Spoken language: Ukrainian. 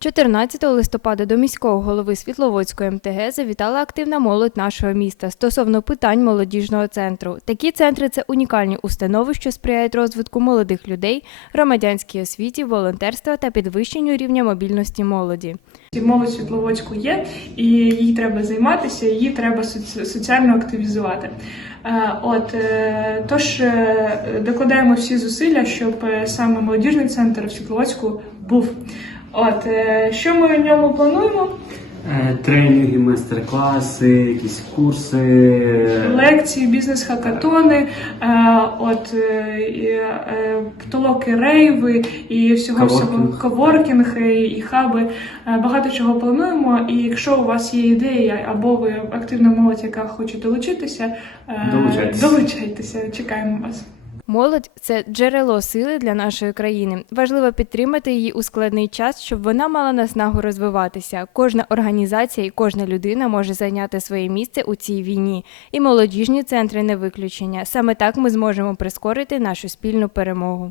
14 листопада до міського голови Світловодської МТГ завітала активна молодь нашого міста стосовно питань молодіжного центру. Такі центри це унікальні установи, що сприяють розвитку молодих людей, громадянській освіті, волонтерства та підвищенню рівня мобільності молоді. Молодь Світловодську є, і їй треба займатися, її треба соціально активізувати. Е, От е, тож е, докладаємо всі зусилля, щоб саме молодіжний центр в Світловодську був. От е, що ми в ньому плануємо? Е, Тренінги, майстер-класи, якісь курси. Лекції, бізнес-хакатони, е, от е, е, толоки, рейви і всього всього Коворкінг. коворкінг і, і хаби. Е, Багато чого плануємо. І якщо у вас є ідея або ви активна молодь, яка хоче долучитися, е, Долучайтесь. долучайтеся. Чекаємо вас. Молодь це джерело сили для нашої країни. Важливо підтримати її у складний час, щоб вона мала наснагу розвиватися. Кожна організація і кожна людина може зайняти своє місце у цій війні. І молодіжні центри не виключення. Саме так ми зможемо прискорити нашу спільну перемогу.